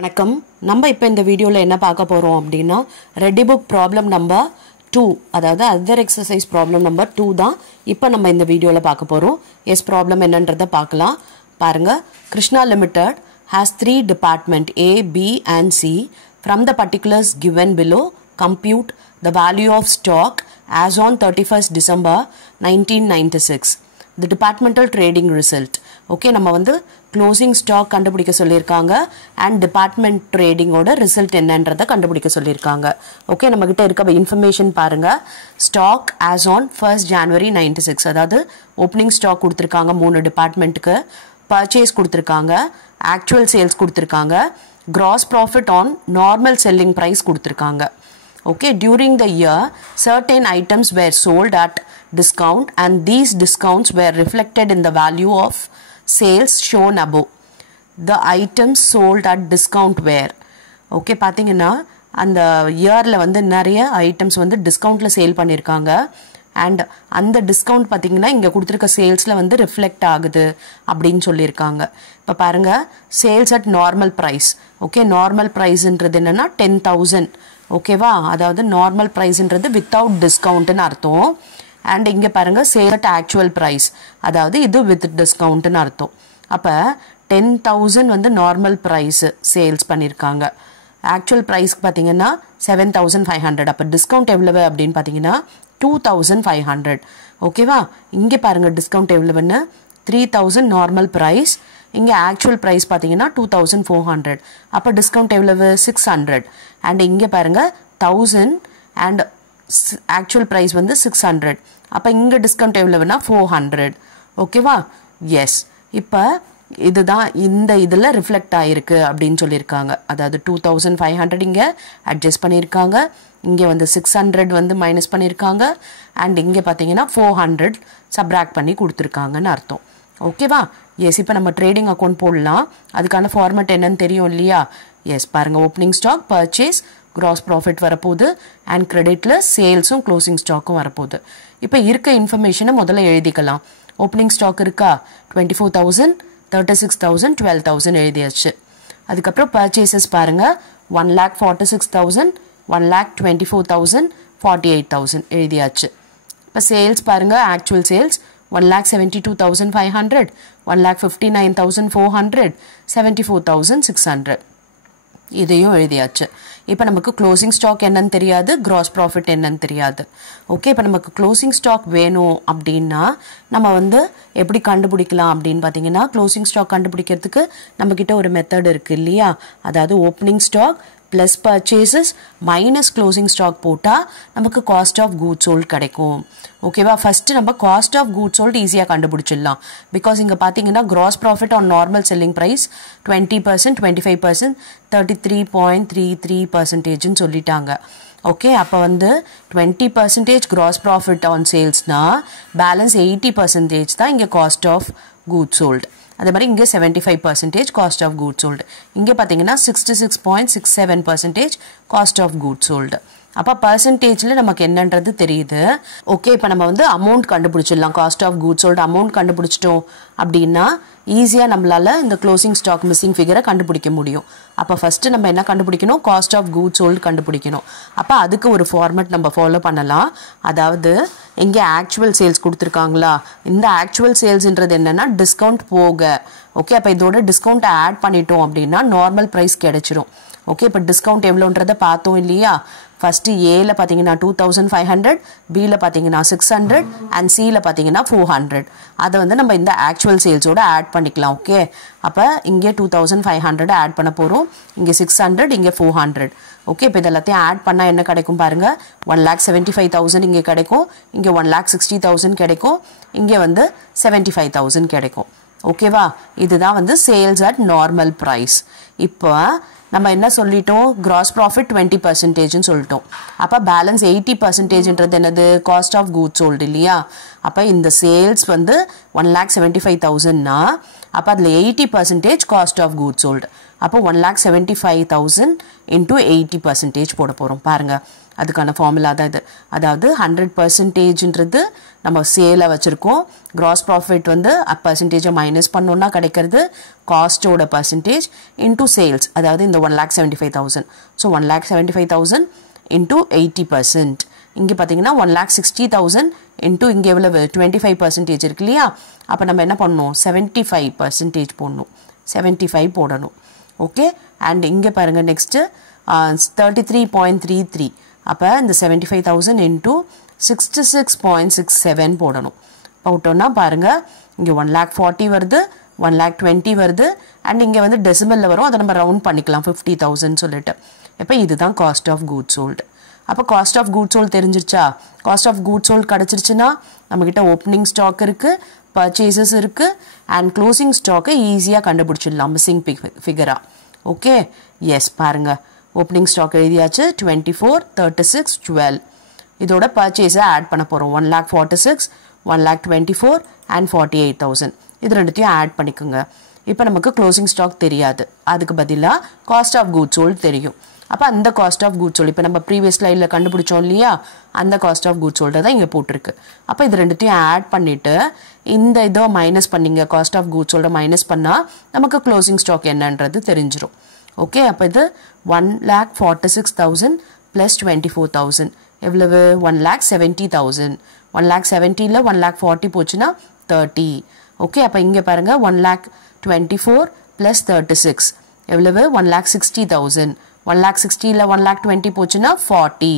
வணக்கம். நம்ம இப்போ இந்த வீடியோவில் என்ன பார்க்க போகிறோம் அப்படின்னா ரெடி புக் ப்ராப்ளம் நம்பர் 2, அதாவது அதர் எக்ஸசைஸ் ப்ராப்ளம் நம்பர் 2 தான் இப்போ நம்ம இந்த வீடியோவில் பார்க்க போகிறோம். எஸ் ப்ராப்ளம் என்னன்றதை பார்க்கலாம். பாருங்க, Krishna limited has 3 department A, B and C. From the particulars given below, compute the value of stock as on 31st December 1996. The departmental trading result. Okay, நம்ம வந்து closing stock கண்டுபிடிக்க சொல்லியிருக்காங்க and department trading ஓட result என்னன்றதை கண்டுபிடிக்க சொல்லியிருக்காங்க. Okay, நம்ம கிட்ட இருக்க இன்ஃபர்மேஷன் பாருங்க. stock as on 1st January 96, அதாவது opening stock கொடுத்திருக்காங்க 3 டிபார்ட்மெண்ட்டுக்கு, purchase கொடுத்திருக்காங்க, actual sales கொடுத்திருக்காங்க, gross profit on normal selling price கொடுத்திருக்காங்க. Okay, during the year certain items were sold at discount and these discounts were reflected in the value of sales shown above. The items sold at discount were, okay, பாத்தீங்கன்னா அந்த இயர்ல வந்து நிறைய items வந்து டிஸ்கவுண்ட்ல sale பண்ணிருக்காங்க and அந்த discount பாத்தீங்கன்னா இங்க கொடுத்திருக்க சேல்ஸ்ல வந்து ரிஃப்ளெக்ட் ஆகுது அப்படின்னு சொல்லியிருக்காங்க. இப்ப பாருங்க, sales at normal price. Okay, normal பிரைஸ்ன்றது என்னன்னா 10,000. ஓகேவா, அதாவது நார்மல் பிரைஸ்ன்றது வித்தவுட் டிஸ்கவுண்ட்னு அர்த்தம். அண்ட் இங்க பாருங்க சேல் அட் ஆக்சுவல் பிரைஸ், அதாவது இது வித் டிஸ்கவுண்ட்னு அர்த்தம். அப்ப 10,000 வந்து நார்மல் பிரைஸ் சேல்ஸ் பண்ணிருக்காங்க. ஆக்சுவல் பிரைஸ் பாத்தீங்கன்னா 7,500. அப்ப டிஸ்கவுண்ட் எவ்வளவு அப்படின்னு பாத்தீங்கன்னா 2,500. ஓகேவா, இங்க பாருங்க டிஸ்கவுண்ட் எவ்வளவுன்னு 3,000 நார்மல் பிரைஸ், இங்க ஆக்சுவல் பிரைஸ் பாத்தீங்கன்னா 2,400. அப்ப டிஸ்கவுண்ட் எவ்வளவு 600. அண்ட் இங்க பாருங்க 1000 அண்ட் ஆக்சுவல் பிரைஸ் வந்து 600. அப்ப இங்க டிஸ்கவுண்ட் எவ்வளவுனா 400. ஓகேவா, எஸ். இப்ப இதுதான் இந்த இதுல ரிஃப்ளெக்ட் ஆயிருக்கு அப்படின்னு சொல்லியிருக்காங்க. அதாவது 2,500 இங்க அட்ஜஸ்ட் பண்ணியிருக்காங்க, இங்க வந்து 600 வந்து மைனஸ் பண்ணியிருக்காங்க அண்ட் இங்க பாத்தீங்கன்னா 400 சப்ராக்ட் பண்ணி கொடுத்துருக்காங்கன்னு அர்த்தம். ஓகேவா, எஸ். இப்போ நம்ம ட்ரேடிங் அக்கௌண்ட் போடலாம். அதுக்கான ஃபார்மேட் என்னன்னு தெரியும் இல்லையா? எஸ், பாருங்க, opening stock, purchase, gross profit வரப்போகுது அண்ட் கிரெடிட்ல சேல்ஸும் க்ளோசிங் ஸ்டாக்கும் வரப்போகுது. இப்போ இருக்க இன்ஃபர்மேஷனை முதல்ல எழுதிக்கலாம். ஓப்பனிங் ஸ்டாக் இருக்கா 24,000, 36,000, 12,000 எழுதியாச்சு. அதுக்கப்புறம் பர்ச்சேசஸ் பாருங்க 1,46,000, 1,24,000, 48,000 எழுதியாச்சு. இப்போ சேல்ஸ் பாருங்க, ஆக்சுவல் சேல்ஸ் 1,72,500, 1,59,400, 74,600 இதையும் எழுதியாச்சு. இப்போ நமக்கு க்ளோசிங் ஸ்டாக் என்னன்னு தெரியாது, கிராஸ் ப்ராஃபிட் என்னன்னு தெரியாது. ஓகே, இப்போ நமக்கு க்ளோசிங் ஸ்டாக் வேணும் அப்படின்னா நம்ம வந்து எப்படி கண்டுபிடிக்கலாம் அப்படின்னு பார்த்தீங்கன்னா, க்ளோசிங் ஸ்டாக் கண்டுபிடிக்கிறதுக்கு நம்ம கிட்ட ஒரு மெத்தட் இருக்கு இல்லையா? அதாவது opening stock plus purchases minus closing stock போட்டால் நமக்கு காஸ்ட் ஆஃப் கூட்ஸ் சோல்ட் கிடைக்கும். ஓகேவா, ஃபர்ஸ்ட் நம்ம காஸ்ட் ஆஃப் கூட்ஸ் சோல்ட் ஈஸியாக கண்டுபிடிச்சிடலாம். பிகாஸ் இங்கே பார்த்தீங்கன்னா gross profit on normal selling price 20%, 25%, 33.33% சொல்லிட்டாங்க. ஓகே, அப்போ வந்து 20% கிராஸ் ப்ராஃபிட் ஆன் சேல்ஸ்னா பேலன்ஸ் 80% தான் இங்கே காஸ்ட் ஆஃப் கூட்ஸ் சோல்ட். அதே மாதிரி இங்கே 75% காஸ்ட் ஆஃப் கூட்ஸ் சோல்டு. இங்கே பார்த்தீங்கன்னா 66.67% காஸ்ட் ஆஃப் கூட்ஸ் சோல்டு. அப்போ பர்சன்டேஜில் நமக்கு என்னன்றது தெரியுது. ஓகே, இப்போ நம்ம வந்து அமௌண்ட் கண்டுபிடிச்சிடலாம். Cost of goods sold amount கண்டுபிடிச்சிட்டோம் அப்படின்னா ஈஸியாக நம்மளால இந்த க்ளோசிங் ஸ்டாக் மிஸ்ஸிங் ஃபிகரை கண்டுபிடிக்க முடியும். அப்போ ஃபர்ஸ்ட் நம்ம என்ன கண்டுபிடிக்கணும், காஸ்ட் ஆஃப் கூட்ஸ் சோல்டு கண்டுபிடிக்கணும். அப்போ அதுக்கு ஒரு ஃபார்மேட் நம்ம ஃபாலோ பண்ணலாம். அதாவது இங்கே ஆக்சுவல் சேல்ஸ் கொடுத்துருக்காங்களா, இந்த ஆக்சுவல் சேல்ஸ்ன்றது என்னன்னா டிஸ்கவுண்ட் போக. ஓகே, அப்போ இதோட டிஸ்கவுண்ட் ஆட் பண்ணிட்டோம் அப்படின்னா நார்மல் ப்ரைஸ் கிடைச்சிரும். ஓகே, இப்போ டிஸ்கவுண்ட் எவ்வளோன்றதை பார்த்தோம் இல்லையா? ஃபர்ஸ்ட் ஏல பார்த்தீங்கன்னா 2,500, பியில் பார்த்தீங்கன்னா 600 அண்ட் சியில் பார்த்தீங்கன்னா 400. அதை வந்து நம்ம இந்த ஆக்சுவல் சேல்ஸோட ஆட் பண்ணிக்கலாம். ஓகே, அப்போ இங்கே 2,500 ஆட் பண்ண போகிறோம், இங்கே 600, இங்கே 400. ஓகே, இப்போ இது எல்லாத்தையும் ஆட் பண்ணால் என்ன கிடைக்கும் பாருங்க, 1,75,000 இங்கே கிடைக்கும், இங்கே 1,60,000 கிடைக்கும், இங்கே வந்து 75,000 கிடைக்கும். ஓகேவா, இதுதான் வந்து சேல்ஸ் அட் நார்மல் ப்ரைஸ். இப்போ நம்ம என்ன சொல்லிட்டோம், கிராஸ் ப்ராஃபிட் 20% சொல்லிட்டோம். அப்போ பேலன்ஸ் 80%ன்றது என்னது, காஸ்ட் ஆஃப் கூட்ஸ் சோல்டு இல்லையா? அப்போ இந்த சேல்ஸ் வந்து 1,75,000னா அப்போ அதில் 80% காஸ்ட் ஆஃப் கூட்ஸ் சோல்டு. அப்போ 1,75,000 இன்டூ 80% போட போகிறோம். பாருங்க, அதுக்கான ஃபார்முலா தான் இது. அதாவது 100%ன்றது நம்ம சேலை வச்சுருக்கோம். கிராஸ் ப்ராஃபிட் வந்து பர்சன்டேஜை மைனஸ் பண்ணோன்னா கிடைக்கிறது காஸ்ட்டோட பர்சன்டேஜ் இன்டூ சேல்ஸ், அதாவது இந்த 1,75,000. So 1,75,000 into 80%. இங்கே பார்த்தீங்கன்னா 1,60,000 இன்டூ இங்கே எவ்வளவு 25% இருக்கு இல்லையா? அப்போ நம்ம என்ன பண்ணணும், 75% போடணும், 75 போடணும். ஓகே, அண்ட் இங்கே பாருங்கள் நெக்ஸ்ட்டு 33.33. அப்போ இந்த 75,000 இன்டூ 66.67 போடணும். போட்டோன்னா பாருங்கள் இங்கே 1,40,000 வருது, 1,20,000 வருது, அண்ட் இங்கே வந்து டெசிமலில் வரும், அதை நம்ம ரவுண்ட் பண்ணிக்கலாம் 50,000 சொல்லிட்டு. இப்போ இதுதான் காஸ்ட் ஆஃப் கூட்ஸ் சோல்டு. அப்போ காஸ்ட் ஆஃப் கூட்ஸ் சோல்டு தெரிஞ்சிருச்சா? காஸ்ட் ஆஃப் கூட்ஸ் சோல்டு கிடச்சிருச்சுன்னா நம்மக்கிட்ட ஓப்பனிங் ஸ்டாக் இருக்குது, பர்ச்சேசஸ் இருக்குது, அண்ட் க்ளோசிங் ஸ்டாக்கை ஈஸியாக கண்டுபிடிச்சிடலாம் மிஸ்ஸிங் ஃபிகராக. ஓகே, எஸ் பாருங்கள் ஓப்பனிங் ஸ்டாக் எழுதியாச்சு 24, 36, 12. இதோட பர்ச்சேஸை ஆட் பண்ண போகிறோம் 1,46,000, 1,24,000 அண்ட் 48,000. இது ரெண்டுத்தையும் ஆட் பண்ணிக்கோங்க. இப்போ நமக்கு க்ளோசிங் ஸ்டாக் தெரியாது, அதுக்கு பதிலாக காஸ்ட் ஆஃப் கூட்ஸ் சோல்டு தெரியும். அப்போ அந்த காஸ்ட் ஆஃப் கூட்ஸ் சோல்டு இப்போ நம்ம ப்ரீவியஸ் ஸ்லைடில் கண்டுபிடிச்சோம் இல்லையா, அந்த காஸ்ட் ஆஃப் கூட்ஸ் சோல்டு தான் இங்கே போட்டிருக்கு. அப்போ இது ரெண்டுத்தையும் ஆட் பண்ணிவிட்டு இந்த இதை மைனஸ் பண்ணிங்க, காஸ்ட் ஆஃப் கூட்ஸ் சோல்டை மைனஸ் பண்ணால் நமக்கு க்ளோசிங் ஸ்டாக் என்னன்றது தெரிஞ்சிடும். ஓகே, அப்போ இது 1,46,000 ப்ளஸ் 24,000 எவ்வளவு 1,70,000. 1,70,000 1,40,000 போச்சுன்னா 30. ஓகே, அப்போ இங்கே பாருங்கள் 1,24,000 ப்ளஸ் 36 எவ்வளவு 1,60,000. 1,60,000 1,20,000 போச்சுன்னா 40.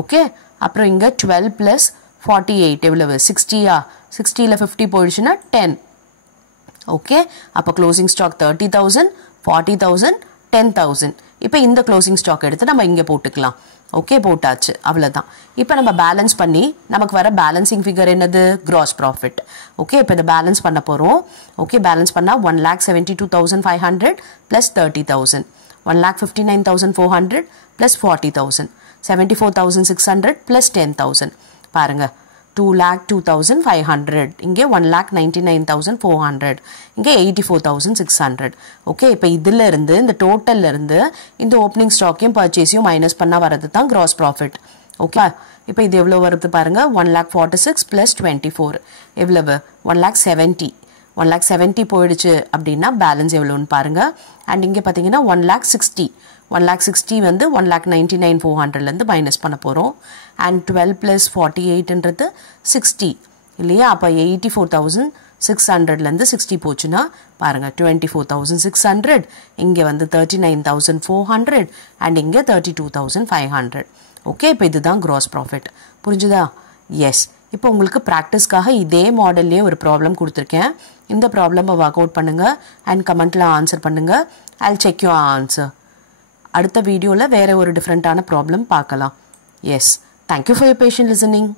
ஓகே, அப்புறம் இங்கே 12 ப்ளஸ் 48 எவ்வளவு 60யா? 60ல் 50 போயிடுச்சுன்னா 10. ஓகே, அப்போ க்ளோசிங் ஸ்டாக் 30,000, 40,000, 10,000. இப்போ இந்த க்ளோசிங் ஸ்டாக் எடுத்து நம்ம இங்கே போட்டுக்கலாம். ஓகே, போட்டாச்சு, அவ்வளோதான். இப்போ நம்ம பேலன்ஸ் பண்ணி நமக்கு வர பேலன்சிங் ஃபிகர் என்னது, கிராஸ் ப்ராஃபிட். ஓகே, இப்போ இதை பேலன்ஸ் பண்ண போகிறோம். ஓகே, பேலன்ஸ் பண்ணால் 1,72,500 ப்ளஸ் 30,000, 1,59,400 ப்ளஸ் 40,000, 74,600 ப்ளஸ் 10,000. பாருங்கள் 2,02,500, இங்கே 1,99,400, இங்கே 84,600. ஓகே, இப்போ இதில் இருந்து இந்த டோட்டலில் இருந்து இந்த ஓப்பனிங் ஸ்டாக்கையும் பர்ச்சேஸையும் மைனஸ் பண்ணால் வரது தான் கிராஸ் ப்ராஃபிட். ஓகே, இப்போ இது எவ்வளோ வருது பாருங்கள் 1,46,000 ப்ளஸ் 24 எவ்வளவு 1,70,000. 1,70,000 போயிடுச்சு அப்படின்னா பேலன்ஸ் எவ்வளோன்னு பாருங்கள். அண்ட் இங்கே பார்த்தீங்கன்னா 1,60,000. 1,60,000 வந்து 1,99,400லேருந்து மைனஸ் பண்ண போகிறோம். அண்ட் 12 ப்ளஸ் 48ன்றது 60 இல்லையா? அப்போ 84,600லேருந்து 60 போச்சுன்னா பாருங்கள் 24,600, இங்கே வந்து 39,400 அண்ட் இங்கே 32,500. ஓகே, இப்போ இதுதான் கிராஸ் ப்ராஃபிட். புரிஞ்சுதா? எஸ். இப்போ உங்களுக்கு ப்ராக்டிஸ்க்காக இதே மாடல்லே ஒரு ப்ராப்ளம் கொடுத்துருக்கேன். இந்த ப்ராப்ளமை ஒர்க் அவுட் பண்ணுங்கள் அண்ட் கமெண்ட்டில் ஆன்சர் பண்ணுங்கள். I'll check your answer. அடுத்த வீடியோவில் வேறு ஒரு டிஃப்ரெண்ட்டான ப்ராப்ளம் பார்க்கலாம். Yes, thank you for your patient listening.